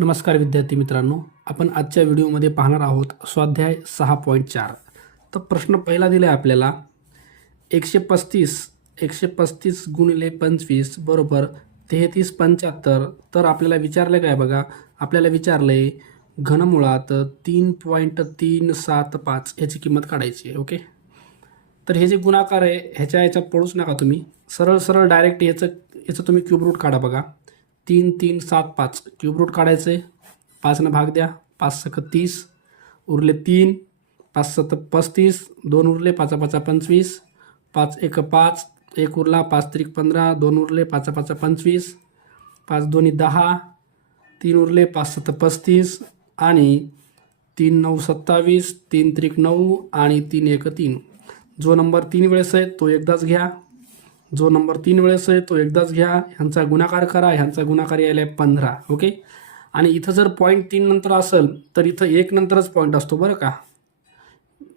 नमस्कार विद्यार्थी मित्रांनो, आपण आजच्या व्हिडिओमध्ये पाहणार आहोत स्वाध्याय 6.4. तर प्रश्न पहिला दिला आहे आपल्याला 135 गुणिले 25 बरोबर 3375. तर आपल्याला विचारलं काय बघा, आपल्याला विचारलं आहे घनमुळात 3.375 ह्याची किंमत काढायची आहे. ओके, तर हे जे गुणाकार आहे ह्याच्या पळूच नका तुम्ही, सरळ डायरेक्ट याचं तुम्ही क्यूब रूट काढा. बघा 3375 क्यूब रूट काढायचं आहे. 5 भाग द्या, 5 × 30 उरले 3, 5 × 35, 2 उरले, 5 × 5 = 25, 5 × 1 = 5, 1 उरला, 5 × 3 = 15, 2 उरले, 5 × 5 = 25, 5 × 2 = 10, 3 उरले, 5 × 7 = 35 आणि 3 × 9 = 27, 3 × 3 = 9 आणि 3 × 1 = 3. जो नंबर 3 वेळेस आहे तो एकदाच घ्या, जो नंबर 3 वेळेस आहे तो एकदाच घ्या. ह्यांचा गुणाकार करा, ह्यांचा गुणाकार यायला 15. ओके, आणि इथं जर पॉईंट 3 नंतर असेल तर इथं 1 नंतरच पॉईंट असतो बरं का.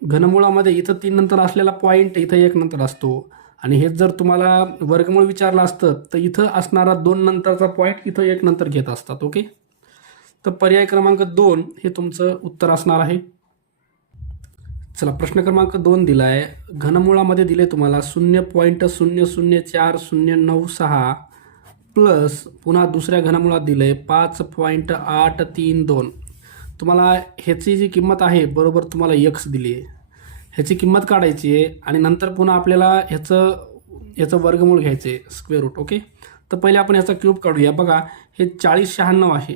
घनमुळामध्ये इथं 3 नंतर असलेला पॉईंट इथं 1 नंतर असतो. आणि हेच जर तुम्हाला वर्गमूळ विचारलं असतं तर इथं असणारा 2 नंतरचा पॉईंट इथं 1 नंतर घेत असतात. ओके, तर पर्याय क्रमांक 2 हे तुमचं उत्तर असणार आहे. चला, प्रश्न क्रमांक 2 दिला आहे. घनमुळामध्ये दिले तुम्हाला 0.004096 प्लस पुन्हा दुसऱ्या घनमुळात दिले 5.832. तुम्हाला ह्याची जी किंमत आहे बरोबर तुम्हाला x दिली आहे, ह्याची किंमत काढायची आहे आणि नंतर पुन्हा आपल्याला ह्याचं वर्गमूळ घ्यायचं आहे, स्क्वेअर रूट. ओके, तर पहिले आपण ह्याचा क्यूब काढूया. बघा हे 4096 आहे,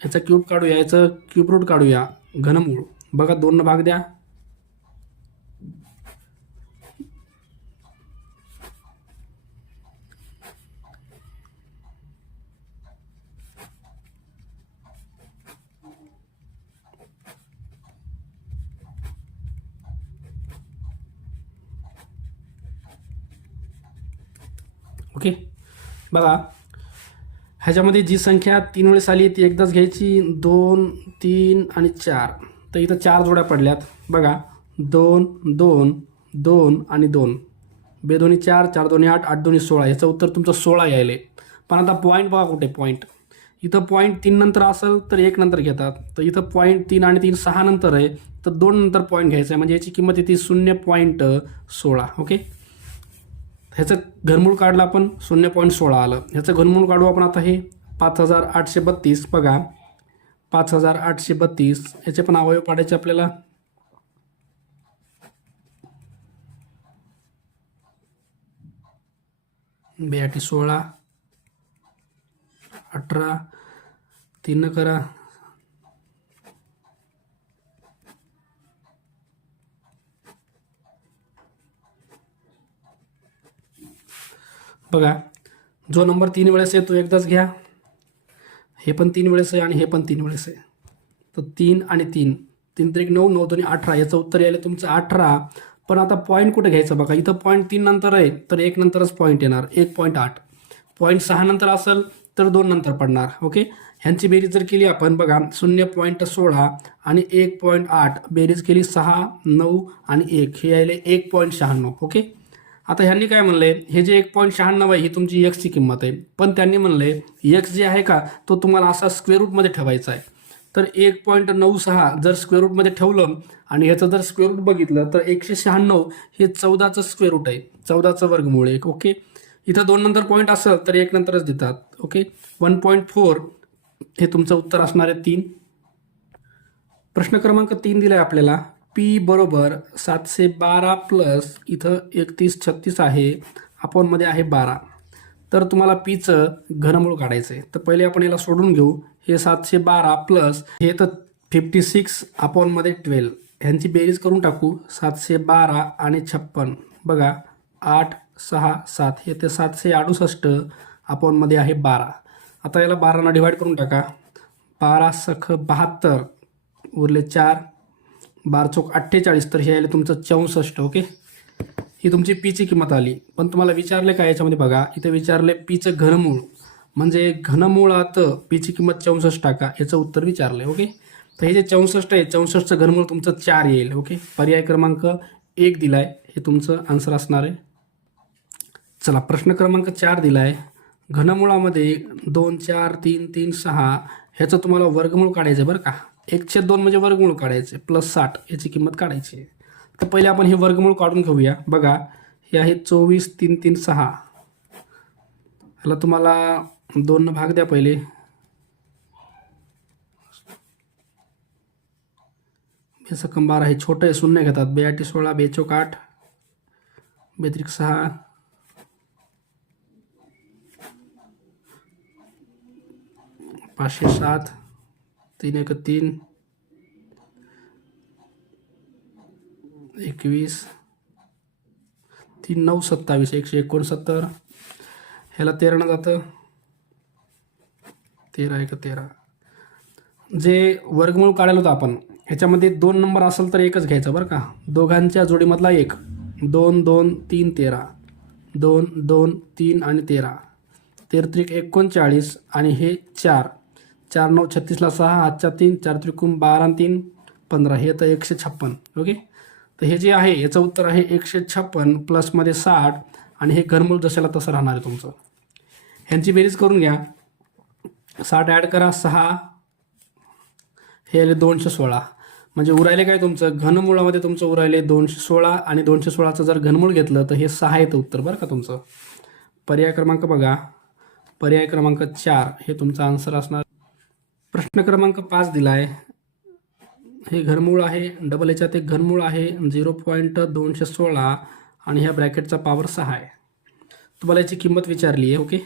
ह्याचा क्यूब काढूया, ह्याचं क्यूब रूट काढूया. घनमूळ बघा 2 भाग द्या, ओके. बघा ह्याच्यामध्ये जी संख्या 3 वेळेस आली ती एकदाच घ्यायची. 2, 3 आणि 4. तर इथं 4 जोड्या पडल्यात. बघा 2, 2, 2 आणि 2. 2 दोन्ही 4, 4 दोन्ही 8, 8 दोन्ही 16. याचं उत्तर तुमचं 16 यायले. पण आता पॉईंट बघा कुठे पॉईंट. इथं पॉईंट 3 नंतर असेल तर 1 नंतर घेतात. तर इथं पॉईंट 3 आणि 3 6 नंतर आहे, तर 2 नंतर पॉईंट घ्यायचा आहे. म्हणजे याची किंमत येते 0.16. ओके, ह्याचं घनमूळ काढलं आपण 0.16 आलं. ह्याचं घनमूळ काढू आपण आता. हे 5832. बघा 5832 याचे पण अवयव पाडायचे आपल्याला. बेआटी 16, 18, 3 करा, बघा जो नंबर 3 वेळेस आहे तो एकदाच घ्या. हे पण 3 वेळेस आहे आणि हे पण 3 वेळेस आहे. तर 3 आणि 3, 3 × 9, 9 दोन्ही 18. याचं उत्तर यायला तुमचं 18. पण आता पॉईंट कुठे घ्यायचं बघा. इथं पॉईंट 3 नंतर आहे तर 1 नंतरच पॉईंट येणार, 1.8. पॉईंट 6 नंतर असेल तर 2 नंतर पडणार. ओके, ह्यांची बेरीज जर केली आपण, बघा 0.16 आणि 1.8 बेरीज केली 6, 9 आणि 1, हे यायले 1.96. ओके, आता ह्यांनी काय म्हणलंय, हे जे 1.96 आहे ही तुमची एक्सची किंमत आहे. पण त्यांनी म्हणलंय एक्स जे आहे का तो तुम्हाला असा स्क्वेअर रूटमध्ये ठेवायचा आहे. तर 1.96 जर स्क्वेअर रूटमध्ये ठेवलं आणि ह्याचं जर स्क्वेअर रूट बघितलं तर 196 हे 14चं स्क्वेअर रूट आहे, 14चं वर्गमूळ आहे. ओके, इथं 2 नंतर पॉईंट असेल तर 1 नंतरच देतात. ओके, 1.4 हे तुमचं उत्तर असणार आहे 3. प्रश्न क्रमांक 3 दिला आहे आपल्याला. P बरोबर 712 प्लस इथं 3136 आहे, अपॉनमध्ये आहे 12. तर तुम्हाला Pचं घनमूळ काढायचं आहे. तर पहिले आपण याला सोडून घेऊ. हे 712 प्लस हे तर 56 अपॉनमध्ये 12, ह्यांची बेरीज करून टाकू. 712 आणि 56. बघा 8, 6, 7 हे ते 768 अपॉनमध्ये आहे 12. आता याला 12 डिवाइड करून टाका. 12 सख 72 उरले 4, 12 चौक 48. तर हे आले तुमचं 64. ओके, ही तुमची पीची किंमत आली. पण तुम्हाला विचारले काय याच्यामध्ये बघा, इथे विचारले पीचं घनमूळ, म्हणजे घनमूळात पीची किंमत 64 टाका, याचं उत्तर विचारलंय. ओके, तर हे जे 64 आहे 64चं घनमूळ तुमचं 4 येईल. ओके, पर्याय क्रमांक 1 दिलाय, हे तुमचं आन्सर असणार आहे. चला, प्रश्न क्रमांक 4 दिलाय. घनमुळामध्ये 2, 4, 3, 3, 6 ह्याचं तुम्हाला वर्गमूळ काढायचं आहे बरं का. 1/2 म्हणजे वर्गमूळ काढायचे प्लस 60 याची किंमत काढायची आहे. तर पहिले आपण हे वर्गमूळ काढून घेऊया. बघा हे आहे 24 3 3 6. ह्याला तुम्हाला 2 भाग द्या पहिले. बेसकम 12 हे छोटं आहे, शून्य घेतात. 2 8 16 2 चौक 8 2 त्रिक 6 507 3 1 3 21 3 9 27 169. ह्याला 13 जातं. 13 1 13. जे वर्गमूळ काढायला होतं आपण ह्याच्यामध्ये 2 नंबर असेल तर एकच घ्यायचा बरं का. दोघांच्या जोडीमधला एक. 2 2 3 13 2 2 3 आणि 13 13 त्रिक 39 आणि हे 4 4 9 36ला 6 हातच्या 3 4 त्रिकोण 12 आणि 3 15. हे तर 156. ओके. तर हे जे आहे याचं उत्तर आहे 156 प्लसमध्ये 60 आणि हे घनमूळ जशाला तसं राहणार आहे तुमचं. ह्यांची बेरीज करून घ्या. 60 ॲड करा 6 हे आले 216. म्हणजे उरायले काय तुमचं घनमुळामध्ये तुमचं उरायले 216 आणि 216चं जर घनमूळ घेतलं तर हे 6 येतं उत्तर बरं का तुमचं. पर्याय क्रमांक बघा. पर्याय क्रमांक 4 हे तुमचं आन्सर असणार. प्रश्न क्रमांक 5 दिला आहे. हे घनमूळ आहे. डबल याच्यात एक घनमूळ आहे 0.216 आणि ह्या ब्रॅकेटचा पॉवर 6 आहे. तुम्हाला याची किंमत विचारली आहे. ओके.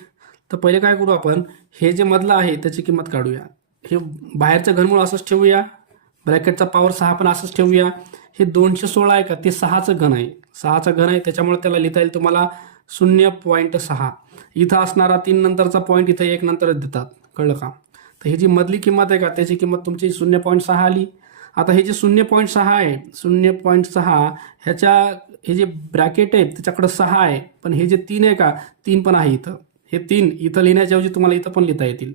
तर पहिले काय करू आपण हे जे मधलं आहे त्याची किंमत काढूया. हे बाहेरचं घनमूळ असंच ठेवूया. ब्रॅकेटचा पॉवर 6 पण असंच ठेवूया. हे 216 आहे का ते 6चं घन आहे. 6चं घन आहे त्याच्यामुळे त्याला लिहिता येईल तुम्हाला 0.6. इथं असणारा 3 नंतरचा पॉईंट इथं 1 नंतर देतात. कळलं का. तर ही जी मधली किंमत आहे का त्याची किंमत तुमची 0.6 आली. आता हे जे 0.6 आहे 0.6 ह्याच्या हे जे ब्रॅकेट आहेत त्याच्याकडं 6 आहे. पण हे जे 3 आहे का 3 पण आहे इथं. हे 3 इथं लिहिण्याच्याऐवजी तुम्हाला इथं पण लिहिता येतील.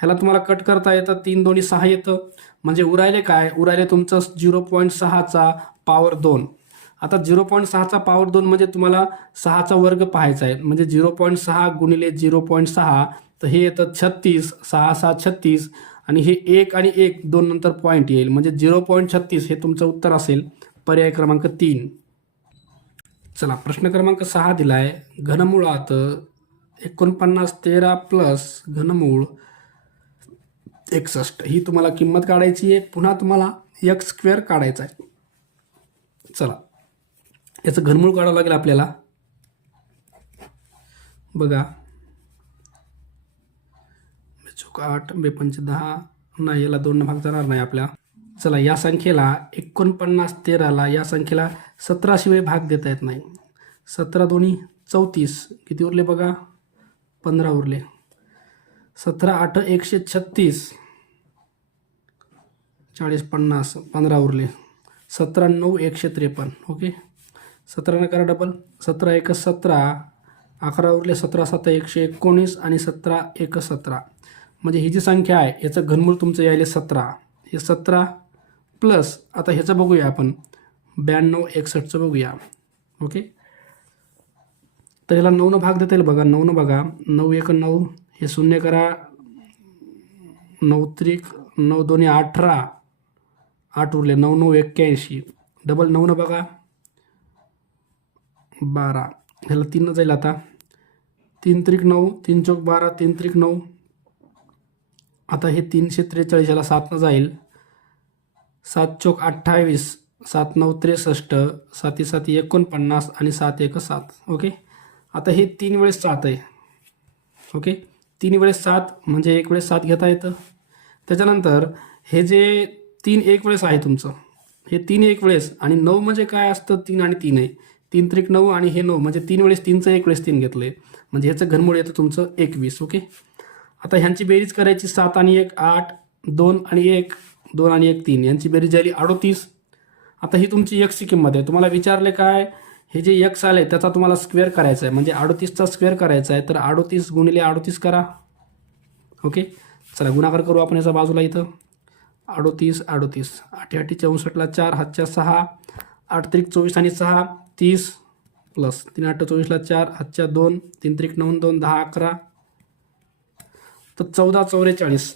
ह्याला तुम्हाला कट करता येतं. 3 दोन्ही 6 येतं. म्हणजे उरायले काय उरायले तुमचं 0.6चा पॉवर 2. आता 0.6चा पॉवर 2 म्हणजे तुम्हाला 6चा वर्ग पाहायचा आहे. म्हणजे 0.6 गुणिले 0.6 तर हे येतं 36. 6 6 36 आणि हे 1 आणि 1 2 नंतर पॉईंट येईल म्हणजे 0.36 हे तुमचं उत्तर असेल. पर्याय क्रमांक 3. चला प्रश्न क्रमांक 6 दिला आहे. घनमुळात 49 13 प्लस घनमूळ 61 ही तुम्हाला किंमत काढायची आहे. पुन्हा तुम्हाला x² काढायचा आहे. चला याचं घनमूळ काढावं लागेल आपल्याला. बघा 8 2 10 नाही याला 2 भाग जाणार नाही आपल्या. चला या संख्येला 49 13ला या संख्येला 17 शिवाय भाग देता येत नाही. 17 दोन्ही 34 किती उरले बघा 15 उरले. 17 8 136 40 50 15 उरले. 17 9 153. ओके. 17 करा डबल. 17 1 17 11 उरले. 17 7 119 आणि 17 1 17. म्हणजे ही जी संख्या आहे याचं घनमूळ तुमचं यायले 17. हे 17 प्लस आता ह्याचं बघूया आपण 92 61चं बघूया. ओके. तर याला 9 भाग देता येईल बघा. 9 बघा 9 1 9 हे 0 करा. 9 त्रिक 9 दोन्ही 18 8 उरले. 9 9 81 डबल 9 बघा 12. ह्याला 3 जाईल आता. 3 त्रिक 9 3 चौक 12 3 त्रिक 9. आता हे 343 ह्याला 7 जाईल. 7 चौक 28 7 9 63 7 7 49 आणि 7 1 7. ओके. आता हे 3 वेळेस 7 आहे. ओके. 3 वेळेस 7 म्हणजे 1 वेळेस 7 घेता येतं. त्याच्यानंतर हे जे 3 1 वेळेस आहे तुमचं हे 3 1 वेळेस आणि 9 म्हणजे काय असतं 3 आणि 3 आहे. 3 त्रिक 9 आणि हे 9 म्हणजे 3 वेळेस 3चं 1 वेळेस 3 घेतलं आहे म्हणजे ह्याचं घनमूळ येतं तुमचं 21. ओके. आता ह्यांची बेरीज करायची 7 आणि 1 8 2 आणि 1 2 आणि 1 3 यांची बेरीज झाली 38. आता ही तुमची एक्सची किंमत आहे. तुम्हाला विचारले काय हे जे एक्स आले त्याचा तुम्हाला स्क्वेअर करायचा आहे म्हणजे 38चा स्क्वेअर करायचा आहे. तर 38 गुणिले 38 करा. ओके. चला गुणाकार करू आपण याचा बाजूला इथं. 38 38 8 8 64ला 4 हातच्या 6 8 त्रिक 24 आणि 6 30 प्लस 3 8 24ला 4 हातच्या 2 3 त्रिक 9 2 10 11 तर 14 44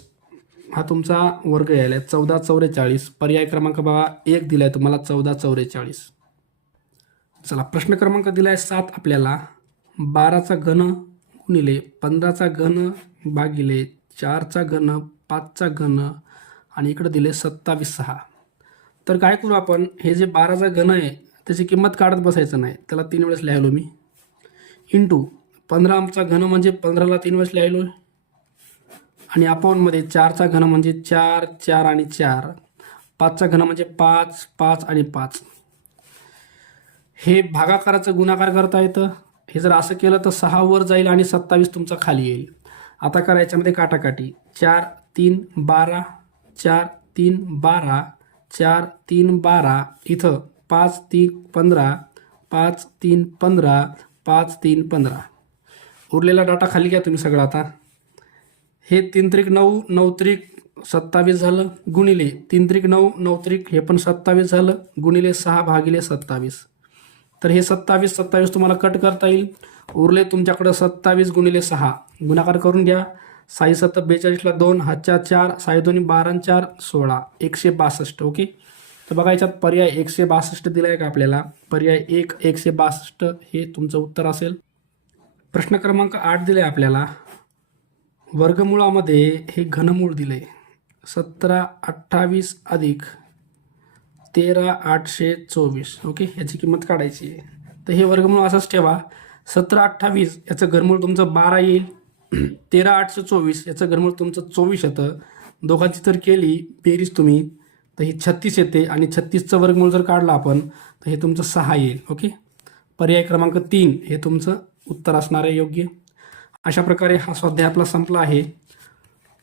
हा तुमचा वर्ग यायला आहे 1444. पर्याय क्रमांक बघा 1 दिला आहे तुम्हाला 1444. चला प्रश्न क्रमांक दिला आहे 7 आपल्याला. 12चा घन गुणिले 15चा घन भागिले 4चा घन 5चा घन आणि इकडे दिले 27/6. तर काय करू आपण, हे जे 12चा घन आहे त्याची किंमत काढत बसायचं नाही, त्याला 3 वेळेस लिहिलो मी. इंटू 15चा घन म्हणजे 15ला 3 वेळेस लिहिलो आणि अपॉनमध्ये 4चा घन म्हणजे 4, 4 आणि 4. 5चा घन म्हणजे 5, 5 आणि 5. हे भागाकाराचं गुणाकार करता येतं. हे जर असं केलं तर 6 वर जाईल आणि 27 तुमचा खाली येईल. आता करा याच्यामध्ये काटाकाटी. 4, 3, 12, 4, 3, 12, 4, 3, 12. इथं 5, 3, 15, 5, 3, 15, 5, 3, 15. उरलेला डाटा खाली घ्या तुम्ही सगळं. आता हे 3 त्रिक 9, 9 त्रिक 27 झालं, गुणिले 3 त्रिक 9, 9 त्रिक हे पण 27 झालं, गुणिले 6 भागिले 27. तर हे 27, 27 तुम्हाला कट करता येईल. उरले तुमच्याकडं 27 गुणिले 6. गुणाकार करून घ्या. 6 7 42ला 2, हातच्या 4, 6 2 12 4 16, 162. ओके. तर बघा याच्यात पर्याय 162 दिला आहे का आपल्याला. पर्याय 1 162 हे तुमचं उत्तर असेल. प्रश्न क्रमांक 8 दिला आहे आपल्याला. वर्गमुळामध्ये हे घनमूळ दिले 1728 अधिक 13824. ओके. याची किंमत काढायची आहे. तर हे वर्गमूळ असंच ठेवा. 1728 याचं घनमूळ तुमचं 12 येईल. 13824 याचं घनमूळ तुमचं 24 येतं. दोघांची जर केली बेरीज तुम्ही तर ही 36 येते आणि 36चं वर्गमूळ जर काढलं आपण तर हे तुमचं 6 येईल. ओके. पर्याय क्रमांक 3 हे तुमचं उत्तर असणार आहे योग्य. अशा प्रकारे हा स्वाध्याय आपला संपला आहे.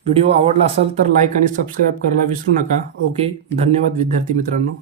व्हिडिओ आवडला असेल तर लाईक आणि सबस्क्राईब करायला विसरू नका. ओके. धन्यवाद विद्यार्थी मित्रांनो.